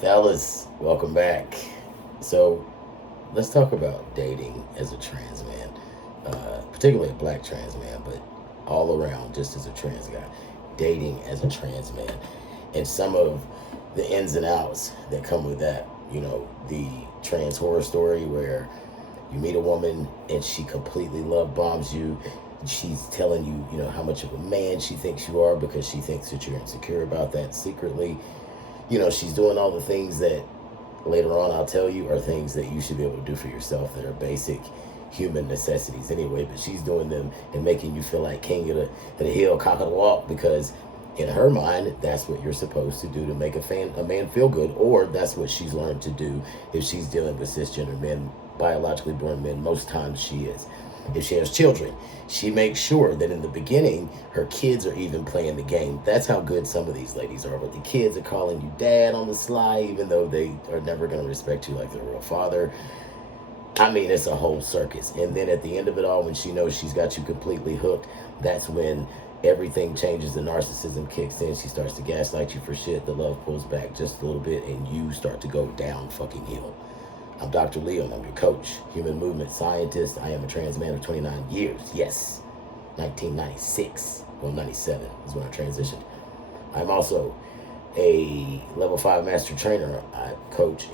Fellas, welcome back. So, let's talk about dating as a trans man, particularly a black trans man, but all around, just as a trans guy, dating as a trans man, and some of the ins and outs that come with that. You know, the trans horror story where you meet a woman and she completely love bombs you. She's telling you, how much of a man she thinks you are because she thinks that you're insecure about that secretly. She's doing all the things that later on I'll tell you are things that you should be able to do for yourself that are basic human necessities anyway, but she's doing them and making you feel like king of the hill, cock of the walk, because in her mind, that's what you're supposed to do to make a man feel good, or that's what she's learned to do if she's dealing with cisgender men, biologically born men. Most times she is. If she has children, she makes sure that in the beginning, her kids are even playing the game. That's how good some of these ladies are. But the kids are calling you dad on the sly, even though they are never going to respect you like their real father. I mean, it's a whole circus. And then at the end of it all, when she knows she's got you completely hooked, that's when everything changes. The narcissism kicks in. She starts to gaslight you for shit. The love pulls back just a little bit, and you start to go down fucking hill. I'm Dr. Leon. I'm your coach, human movement scientist. I am a trans man of 29 years. Yes, 1996, well, 97 is when I transitioned. I'm also a level 5 master trainer. I coach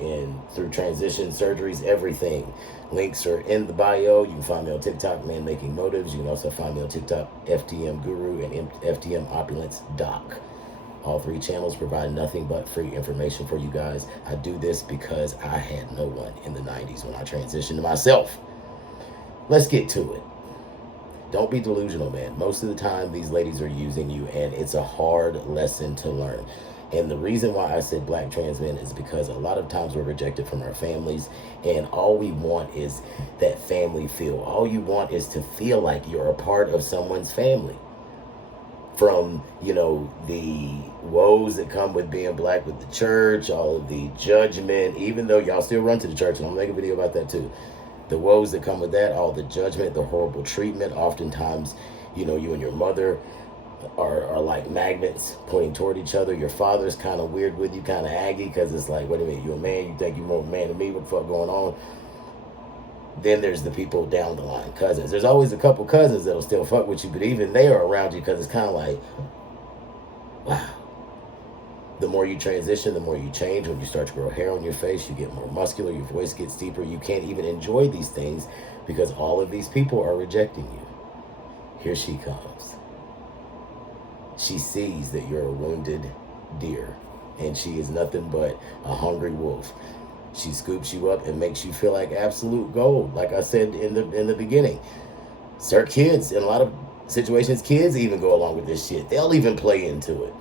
through transition, surgeries, everything. Links are in the bio. You can find me on TikTok, Man Making Motives. You can also find me on TikTok, FTM Guru and FTM Opulence Doc. All 3 channels provide nothing but free information for you guys. I do this because I had no one in the 90s when I transitioned to myself. Let's get to it. Don't be delusional, man. Most of the time, these ladies are using you, and it's a hard lesson to learn. And the reason why I said black trans men is because a lot of times we're rejected from our families, and all we want is that family feel. All you want is to feel like you're a part of someone's family. From, the woes that come with being black with the church, all of the judgment, even though y'all still run to the church, and I'm going to make a video about that too. The woes that come with that, all the judgment, the horrible treatment. Oftentimes, you and your mother are like magnets pointing toward each other. Your father's kind of weird with you, kind of aggy, because it's like, wait a minute, you a man, you think you more man than me, what the fuck going on? Then there's the people down the line, cousins. There's always a couple cousins that'll still fuck with you, but even they are around you because it's kind of like, wow. The more you transition, the more you change. When you start to grow hair on your face, you get more muscular, your voice gets deeper. You can't even enjoy these things because all of these people are rejecting you. Here she comes. She sees that you're a wounded deer, and she is nothing but a hungry wolf. She scoops you up and makes you feel like absolute gold. Like I said in the beginning, sir, kids, in a lot of situations, kids even go along with this shit. They'll even play into it.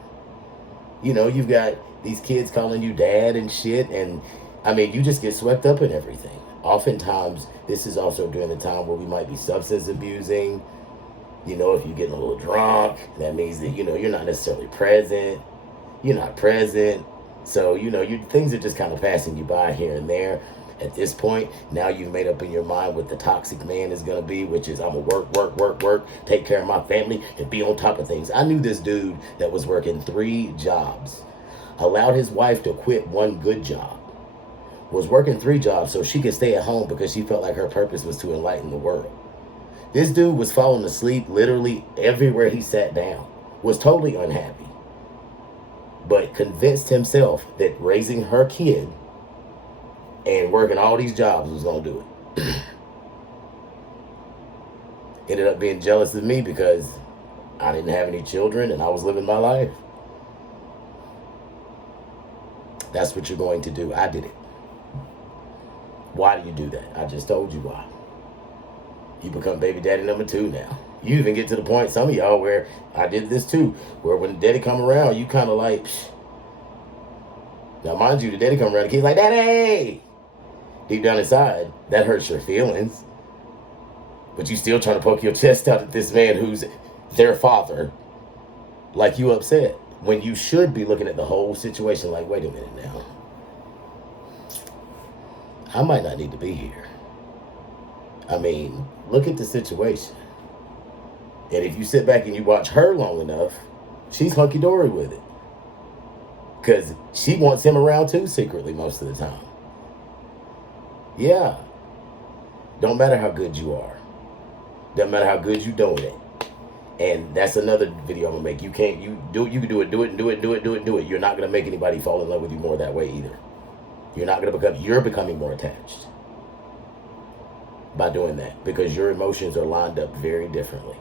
You've got these kids calling you dad and shit, and I mean, you just get swept up in everything. Oftentimes, this is also during the time where we might be substance abusing. If you're getting a little drunk, that means that, you're not necessarily present. You're not present. So, things are just kind of passing you by here and there. At this point, now you've made up in your mind what the toxic man is going to be, which is I'm going to work, take care of my family, and be on top of things. I knew this dude that was working 3 jobs, allowed his wife to quit one good job, was working 3 jobs so she could stay at home because she felt like her purpose was to enlighten the world. This dude was falling asleep literally everywhere he sat down, was totally unhappy, but convinced himself that raising her kid and working all these jobs was going to do it. Ended up being jealous of me because I didn't have any children and I was living my life. That's what you're going to do. I did it. Why do you do that? I just told you why. You become baby daddy number 2 now. You even get to the point, some of y'all, where I did this too, where when daddy come around, you kind of like, psh. Now mind you, the daddy come around, the kid's like, daddy! Deep down inside, that hurts your feelings. But you still trying to poke your chest out at this man who's their father, like you upset, when you should be looking at the whole situation like, wait a minute now. I might not need to be here. I mean, look at the situation. And if you sit back and you watch her long enough, she's hunky-dory with it. Because she wants him around too secretly most of the time. Yeah. Don't matter how good you are. Doesn't matter how good you doing it. And that's another video I'm gonna make. You can do it. You're not gonna make anybody fall in love with you more that way either. You're becoming more attached by doing that because your emotions are lined up very differently.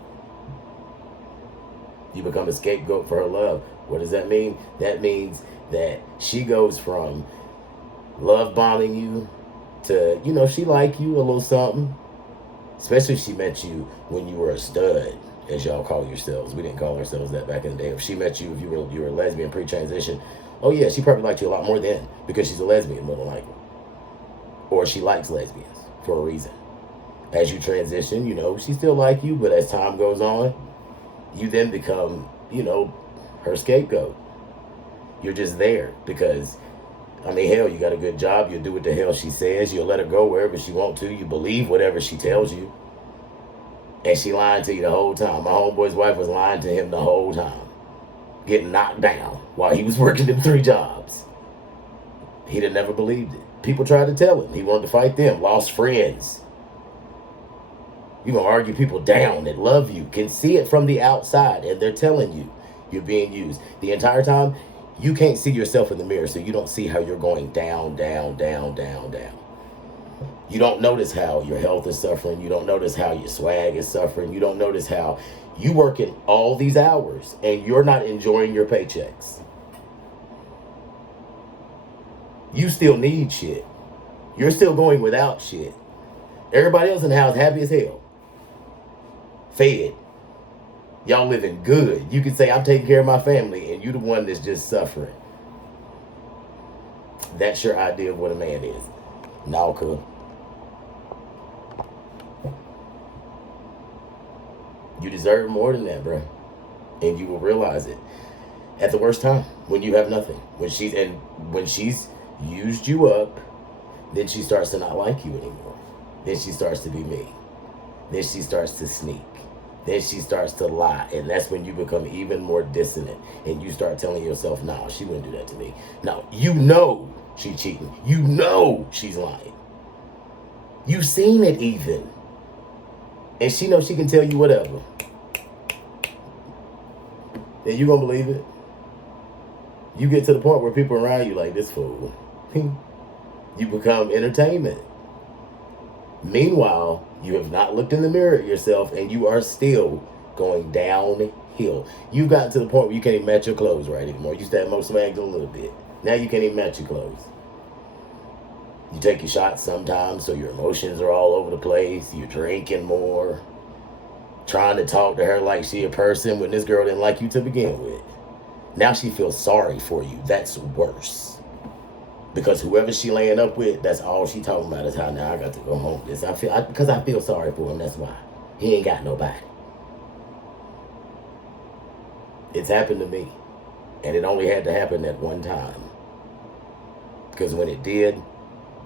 You become a scapegoat for her love. What does that mean? That means that she goes from love bombing you to, she like you a little something. Especially if she met you when you were a stud, as y'all call yourselves. We didn't call ourselves that back in the day. If she met you, if you were a lesbian pre-transition, oh yeah, she probably liked you a lot more then because she's a lesbian, more than likely. Or she likes lesbians for a reason. As you transition, she still like you, but as time goes on, you then become, her scapegoat. You're just there because, hell, you got a good job. You'll do what the hell she says. You'll let her go wherever she wants to. You believe whatever she tells you. And she lying to you the whole time. My homeboy's wife was lying to him the whole time. Getting knocked down while he was working them 3 jobs. He'd have never believed it. People tried to tell him. He wanted to fight them. Lost friends. You're going to argue people down that love you, can see it from the outside, and they're telling you you're being used. The entire time, you can't see yourself in the mirror, so you don't see how you're going down, down, down, down, down. You don't notice how your health is suffering. You don't notice how your swag is suffering. You don't notice how you working all these hours, and you're not enjoying your paychecks. You still need shit. You're still going without shit. Everybody else in the house happy as hell. Fed. Y'all living good. You can say, I'm taking care of my family, and you the one that's just suffering. That's your idea of what a man is. No, cool. You deserve more than that, bro. And you will realize it at the worst time, when you have nothing. When she's used you up, then she starts to not like you anymore. Then she starts to be mean. Then she starts to sneak. Then she starts to lie. And that's when you become even more dissonant. And you start telling yourself, no, she wouldn't do that to me. No, you know she's cheating. You know she's lying. You've seen it even. And she knows she can tell you whatever. And you gonna believe it? You get to the point where people around you like, this fool. You become entertainment. Meanwhile, you have not looked in the mirror at yourself and you are still going downhill. You've gotten to the point where you can't even match your clothes right anymore. You used to have most swags a little bit. Now you can't even match your clothes. You take your shots sometimes, so your emotions are all over the place. You're drinking more. Trying to talk to her like she a person when this girl didn't like you to begin with. Now she feels sorry for you. That's worse. Because whoever she laying up with, that's all she talking about is how now I got to go home. Because I feel sorry for him, that's why. He ain't got nobody. It's happened to me. And it only had to happen that one time. Because when it did,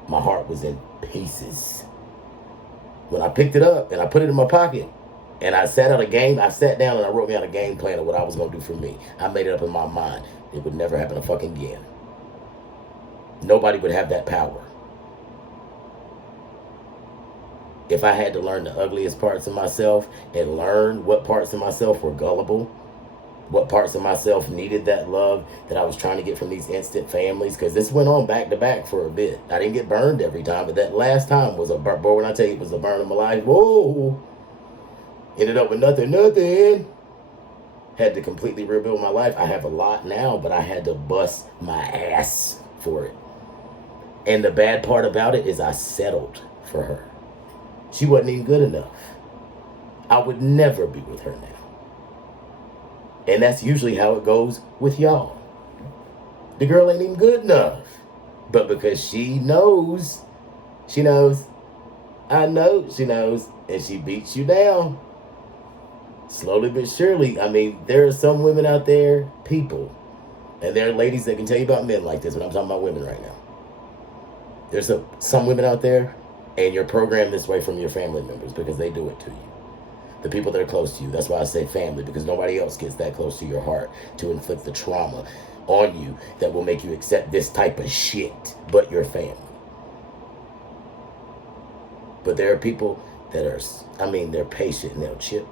my heart was in pieces. When I picked it up and I put it in my pocket and I sat down and I wrote me out a game plan of what I was going to do for me. I made it up in my mind. It would never happen again. Nobody would have that power. If I had to learn the ugliest parts of myself and learn what parts of myself were gullible, what parts of myself needed that love that I was trying to get from these instant families, because this went on back to back for a bit. I didn't get burned every time, but that last time was a burn. Boy, when I tell you it was a burn of my life, whoa. Ended up with nothing. Had to completely rebuild my life. I have a lot now, but I had to bust my ass for it. And the bad part about it is I settled for her. She wasn't even good enough. I would never be with her now. And that's usually how it goes with y'all. The girl ain't even good enough. But because she knows, I know she knows, and she beats you down. Slowly but surely. There are some women out there, people, and there are ladies that can tell you about men like this, but I'm talking about women right now. There's some women out there, and you're programmed this way from your family members because they do it to you. The people that are close to you. That's why I say family, because nobody else gets that close to your heart to inflict the trauma. on you that will make you accept this type of shit, but your family. But there are people that are, they're patient and they'll chip,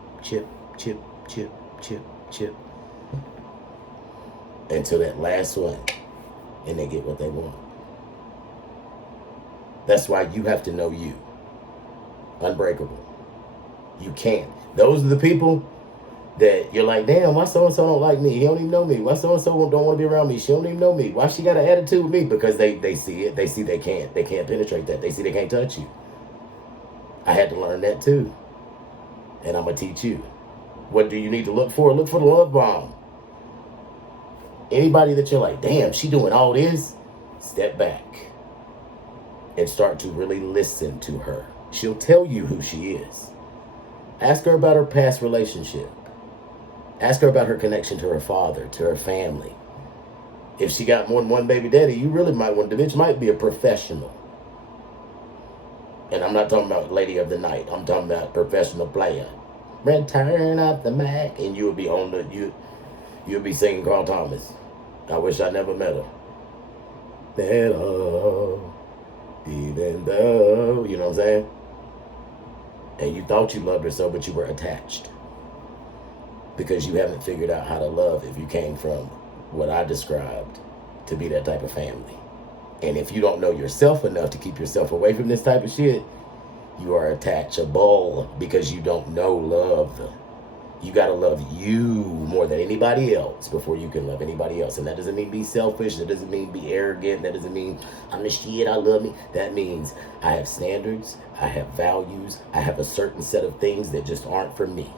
until that last one, and they get what they want. That's why you have to know you. Unbreakable. You can't. Those are the people that you're like, damn, why so-and-so don't like me? He don't even know me. Why so-and-so don't want to be around me? She don't even know me. Why she got an attitude with me? Because they see it. They see they can't penetrate that. They see they can't touch you. I had to learn that too. And I'm going to teach you. What do you need to look for? Look for the love bomb. Anybody that you're like, damn, she doing all this, step back and start to really listen to her. She'll tell you who she is. Ask her about her past relationship. Ask her about her connection to her father, to her family. If she got more than one baby daddy, you really might want, the bitch might be a professional. And I'm not talking about lady of the night. I'm talking about professional player. Return of the Mac. And you'll be on you'll be singing Carl Thomas. I wish I never met her. Even though, you know what I'm saying? And you thought you loved her so, but you were attached. Because you haven't figured out how to love if you came from what I described to be that type of family. And if you don't know yourself enough to keep yourself away from this type of shit, you are attachable because you don't know love. You got to love you more than anybody else before you can love anybody else. And that doesn't mean be selfish. That doesn't mean be arrogant. That doesn't mean I'm the shit, I love me. That means I have standards. I have values. I have a certain set of things that just aren't for me.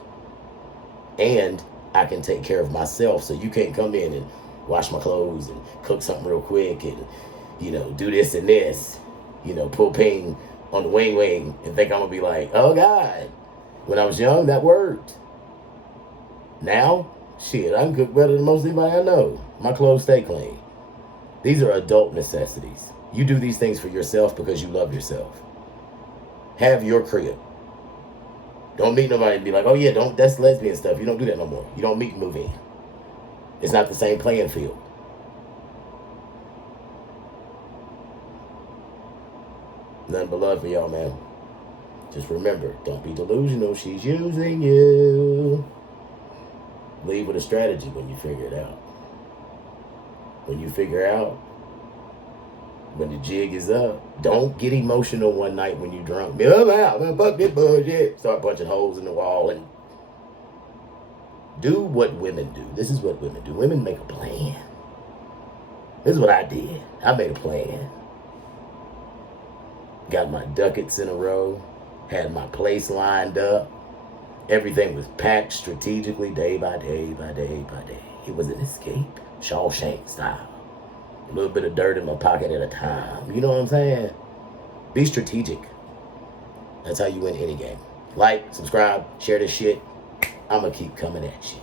And I can take care of myself. So you can't come in and wash my clothes and cook something real quick and, do this and this, pull ping on the wing and think I'm going to be like, oh God, when I was young, that worked. Now, shit, I can cook better than most anybody I know. My clothes stay clean. These are adult necessities. You do these things for yourself because you love yourself. Have your crib. Don't meet nobody and be like, oh yeah, that's lesbian stuff. You don't do that no more. You don't meet and move in. It's not the same playing field. Nothing but love for y'all, man. Just remember, don't be delusional. She's using you. Leave with a strategy when you figure it out. When you figure out, when the jig is up, don't get emotional one night when you're drunk. I'm out, man, fuck this bullshit. Start punching holes in the wall and do what women do. This is what women do. Women make a plan. This is what I did. I made a plan. Got my ducats in a row. Had my place lined up. Everything was packed strategically day by day by day by day. It was an escape. Shawshank style. A little bit of dirt in my pocket at a time. You know what I'm saying? Be strategic. That's how you win any game. Like, subscribe, share this shit. I'm going to keep coming at you.